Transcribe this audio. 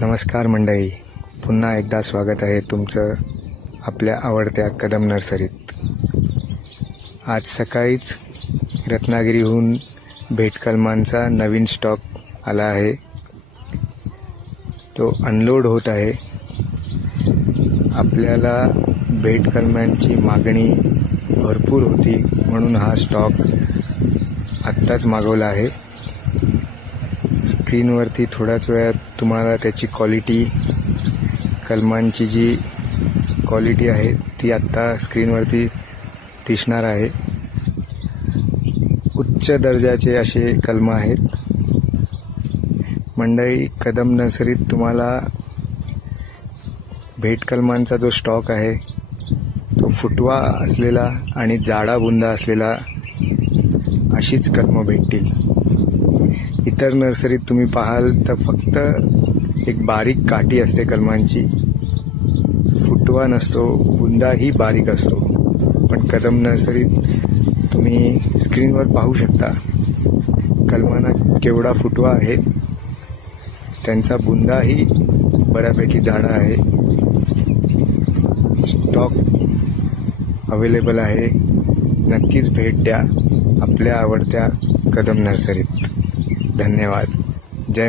नमस्कार मंडळी. पुन्हा एकदा स्वागत आहे तुमचं आपल्या आवडत्या कदम नर्सरीत. आज सकाळीच रत्नागिरीहून भेटकलमांचा नवीन स्टॉक आला आहे. तो अनलोड होत आहे. आपल्याला भेटकलमांची मागणी भरपूर होती म्हणून हा स्टॉक आत्ताच मागवला आहे. स्क्रीनवरती थोड्याच वेळात तुम्हाला त्याची क्वालिटी कलमांची जी क्वालिटी आहे ती आत्ता स्क्रीनवरती दिसणार आहे. उच्च दर्जाचे असे कलमं आहेत. मंडळी कदम नर्सरीत तुम्हाला भेट कलमांचा जो स्टॉक आहे तो फुटवा असलेला आणि जाडा बुंदा असलेला अशीच कलमं भेटतील. इतर नर्सरीत तुम्ही पाहाल तर फक्त एक बारीक काठी असते कलमांची. फुटवा नसतो बुंदाही बारीक असतो. पण कदम नर्सरीत तुम्ही स्क्रीनवर पाहू शकता. कलमांना केवढा फुटवा आहे त्यांचा बुंदाही बऱ्यापैकी झाडं आहे. स्टॉक अवेलेबल आहे. नक्कीच भेट द्या आपल्या आवडत्या कदम नर्सरीत. धन्यवाद. जय